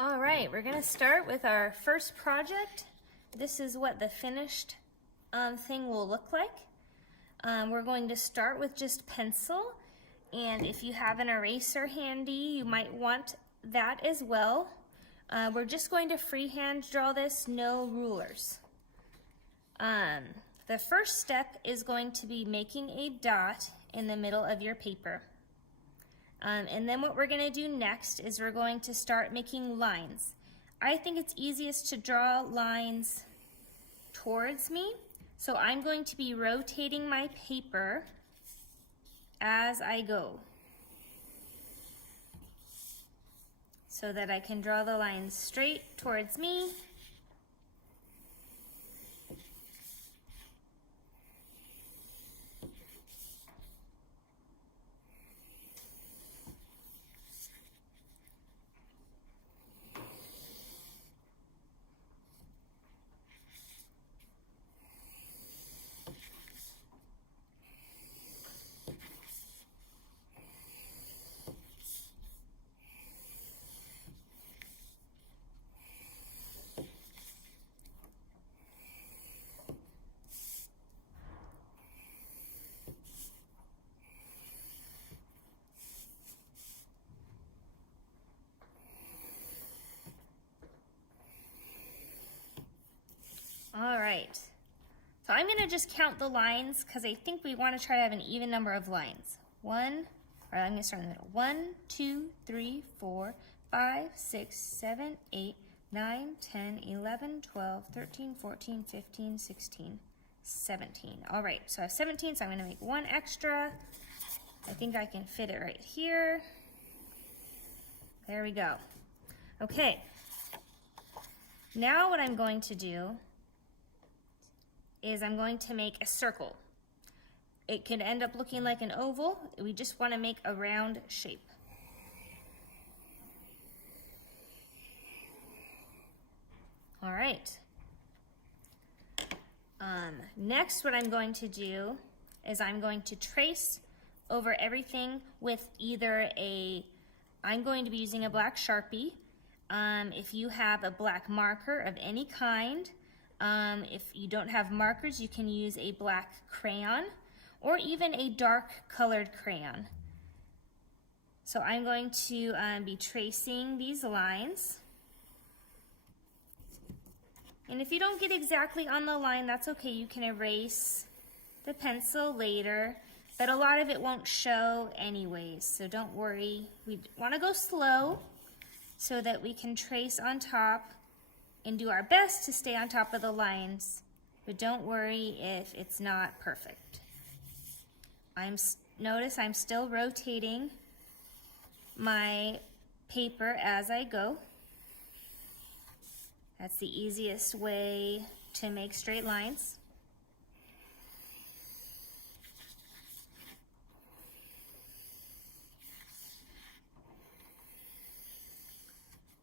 All right, we're gonna start with our first project. This is what the finished thing will look like. We're going to start with just pencil, and if you have an eraser handy, you might want that as well. We're just going to freehand draw this, no rulers. The first step is going to be making a dot in the middle of your paper. And then what we're going to do next is we're going to start making lines. I think it's easiest to draw lines towards me, so I'm going to be rotating my paper as I go so that I can draw the lines straight towards me. All right, so I'm gonna just count the lines because I think we want to try to have an even number of lines. I'm gonna start in the middle. 1, 2, 3, 4, 5, 6, 7, 8, 9, 10, 11, 12, 13, 14, 15, 16, 17. All right, so I have 17, so I'm gonna make one extra. I think I can fit it right here. There we go. Okay, now what I'm going to do is I'm going to make a circle. It could end up looking like an oval. We just want to make a round shape. All right. Next, what I'm going to do is I'm going to trace over everything with either I'm going to be using a black Sharpie. If you have a black marker of any kind, if you don't have markers, you can use a black crayon or even a dark colored crayon. So I'm going to be tracing these lines. And if you don't get exactly on the line, that's okay. You can erase the pencil later, but a lot of it won't show anyways, so don't worry. We want to go slow so that we can trace on top and do our best to stay on top of the lines, but don't worry if it's not perfect. Notice I'm still rotating my paper as I go. That's the easiest way to make straight lines.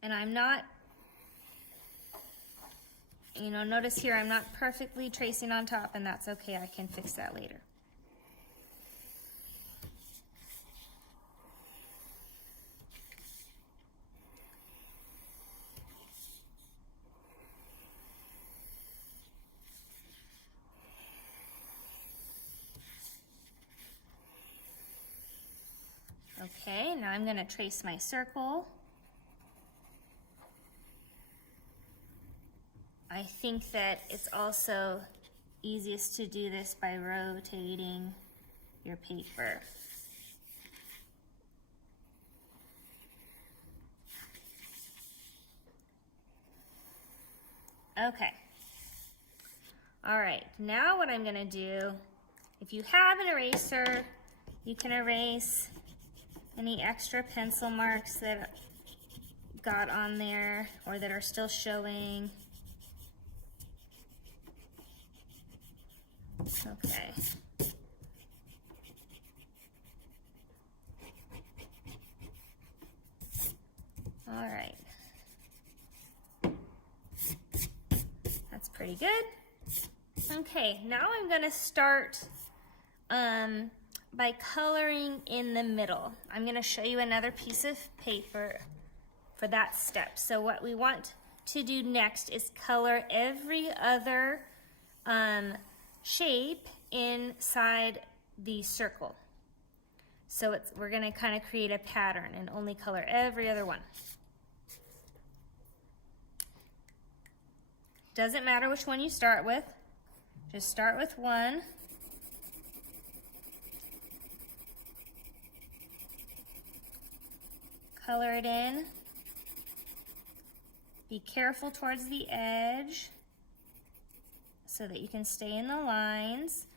And I'm not, notice here I'm not perfectly tracing on top, and that's okay. I can fix that later. Okay, now I'm going to trace my circle. I think that it's also easiest to do this by rotating your paper. Okay. All right, now what I'm going to do, if you have an eraser, you can erase any extra pencil marks that got on there or that are still showing. Okay. All right. That's pretty good. Okay, now I'm gonna start by coloring in the middle. I'm gonna show you another piece of paper for that step. So what we want to do next is color every other shape inside the circle. So we're going to kind of create a pattern and only color every other one. Doesn't matter which one you start with. Just start with one. Color it in. Be careful towards the edge so that you can stay in the lines.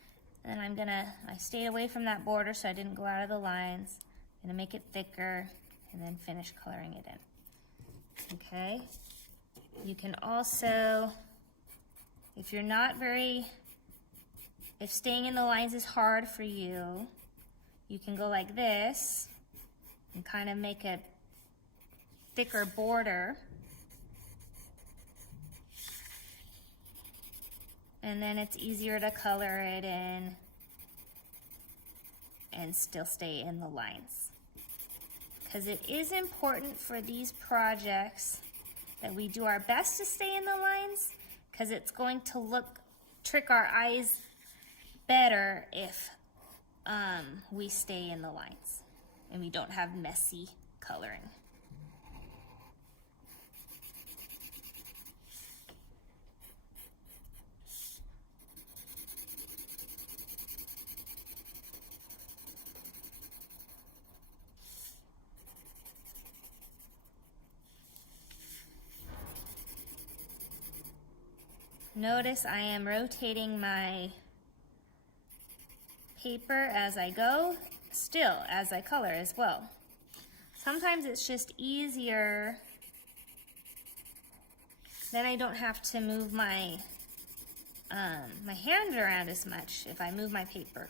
And I stayed away from that border so I didn't go out of the lines. I'm gonna make it thicker and then finish coloring it in. Okay? You can also, if staying in the lines is hard for you, you can go like this and kind of make a thicker border. And then it's easier to color it in and still stay in the lines. Because it is important for these projects that we do our best to stay in the lines, because it's going to trick our eyes better if we stay in the lines and we don't have messy coloring. Notice I am rotating my paper as I go, still as I color as well. Sometimes it's just easier, then I don't have to move my my hand around as much if I move my paper.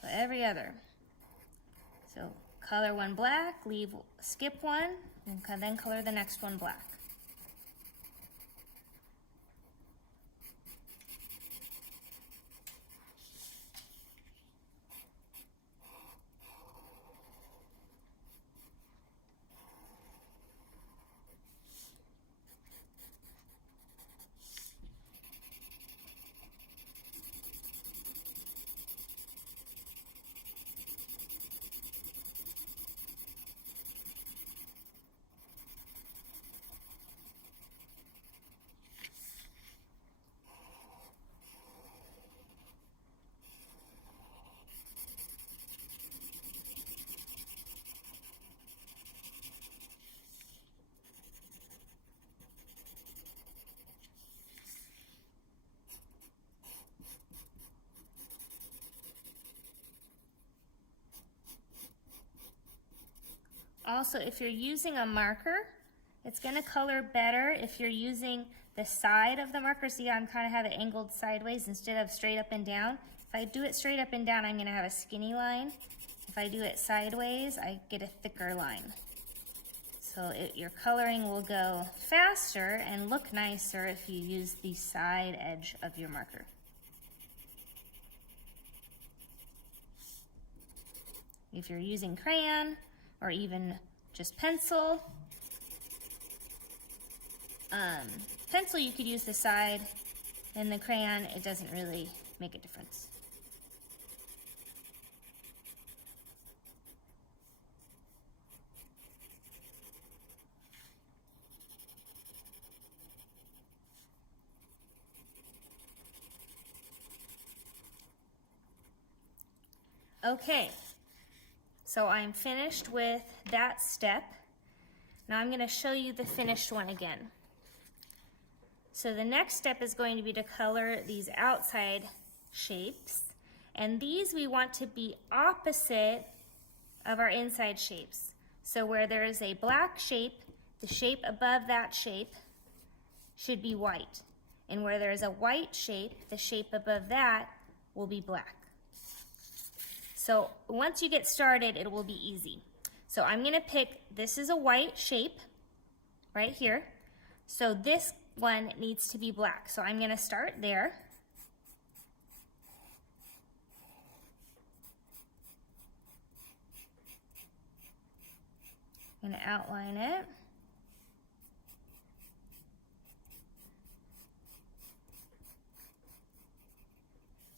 So every other. So color one black, skip one, and then color the next one black. Also, if you're using a marker, it's going to color better if you're using the side of the marker. See, I'm kind of have it angled sideways instead of straight up and down. If I do it straight up and down, I'm going to have a skinny line. If I do it sideways, I get a thicker line. So your coloring will go faster and look nicer if you use the side edge of your marker. If you're using crayon, or even just pencil. Pencil you could use the side, and the crayon, it doesn't really make a difference. Okay. So I'm finished with that step. Now I'm going to show you the finished one again. So the next step is going to be to color these outside shapes. And these we want to be opposite of our inside shapes. So where there is a black shape, the shape above that shape should be white. And where there is a white shape, the shape above that will be black. So once you get started, it will be easy. So I'm going to pick, this is a white shape right here. So this one needs to be black. So I'm going to start there. I'm going to outline it.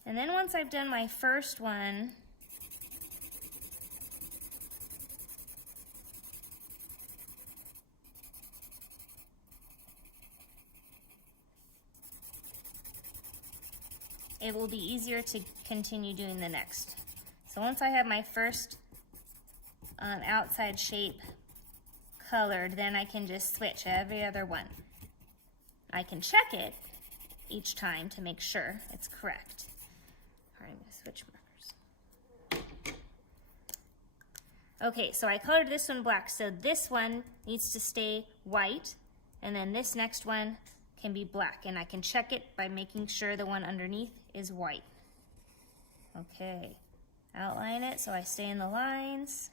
And then once I've done my first one, it will be easier to continue doing the next. So once I have my first outside shape colored, then I can just switch every other one. I can check it each time to make sure it's correct. All right, I'm going to switch markers. Okay, so I colored this one black, so this one needs to stay white, and then this next one can be black, and I can check it by making sure the one underneath is white. Okay, outline it so I stay in the lines.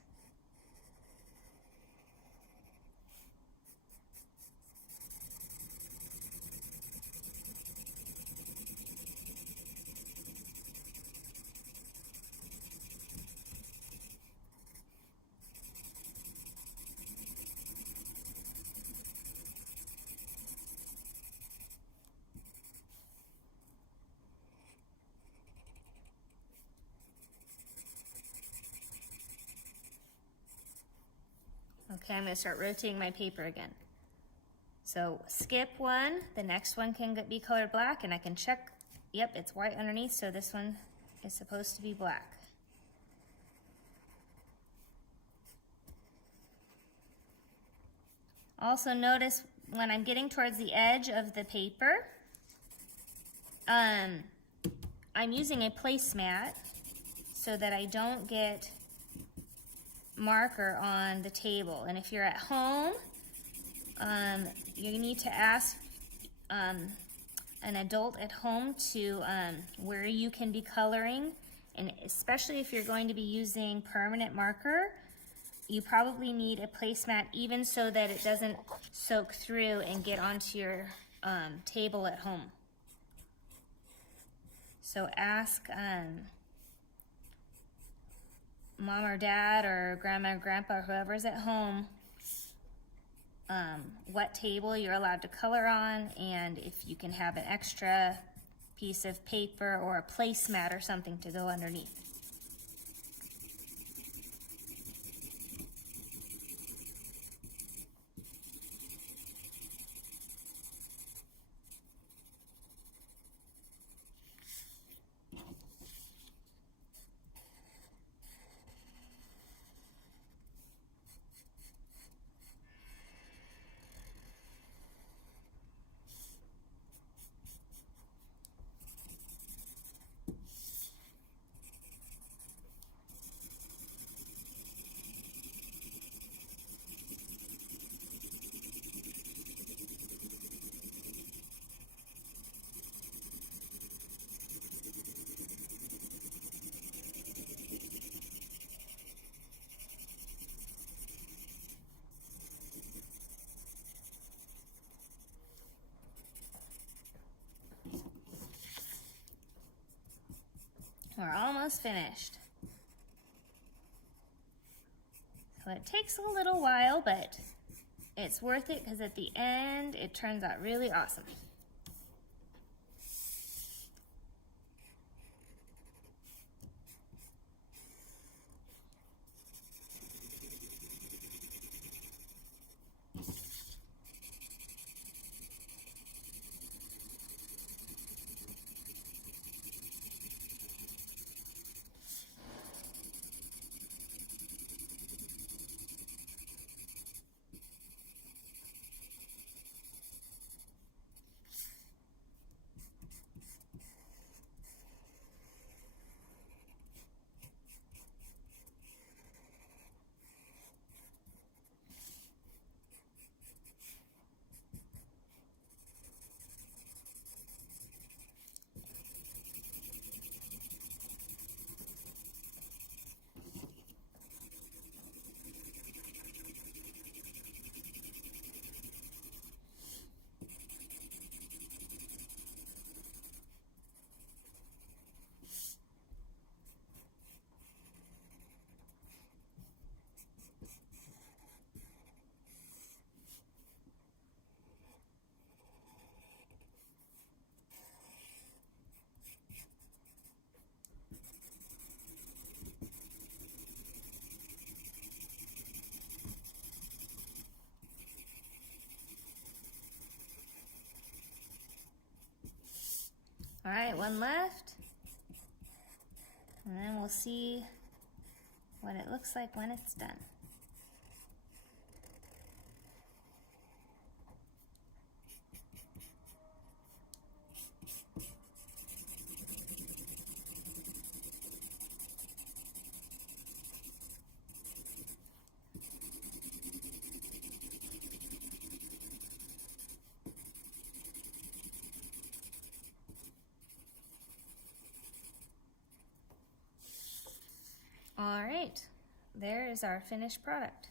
Okay, I'm going to start rotating my paper again. So skip one, the next one can be colored black, and I can check, yep, it's white underneath, so this one is supposed to be black. Also notice when I'm getting towards the edge of the paper, I'm using a placemat so that I don't get marker on the table. And if you're at home, you need to ask an adult at home to where you can be coloring, and especially if you're going to be using permanent marker, you probably need a placemat even so that it doesn't soak through and get onto your table at home. So ask mom or dad or grandma or grandpa or whoever's at home what table you're allowed to color on, and if you can have an extra piece of paper or a placemat or something to go underneath. We're almost finished. So it takes a little while, but it's worth it because at the end it turns out really awesome. All right, one left. And then we'll see what it looks like when it's done. All right, there is our finished product.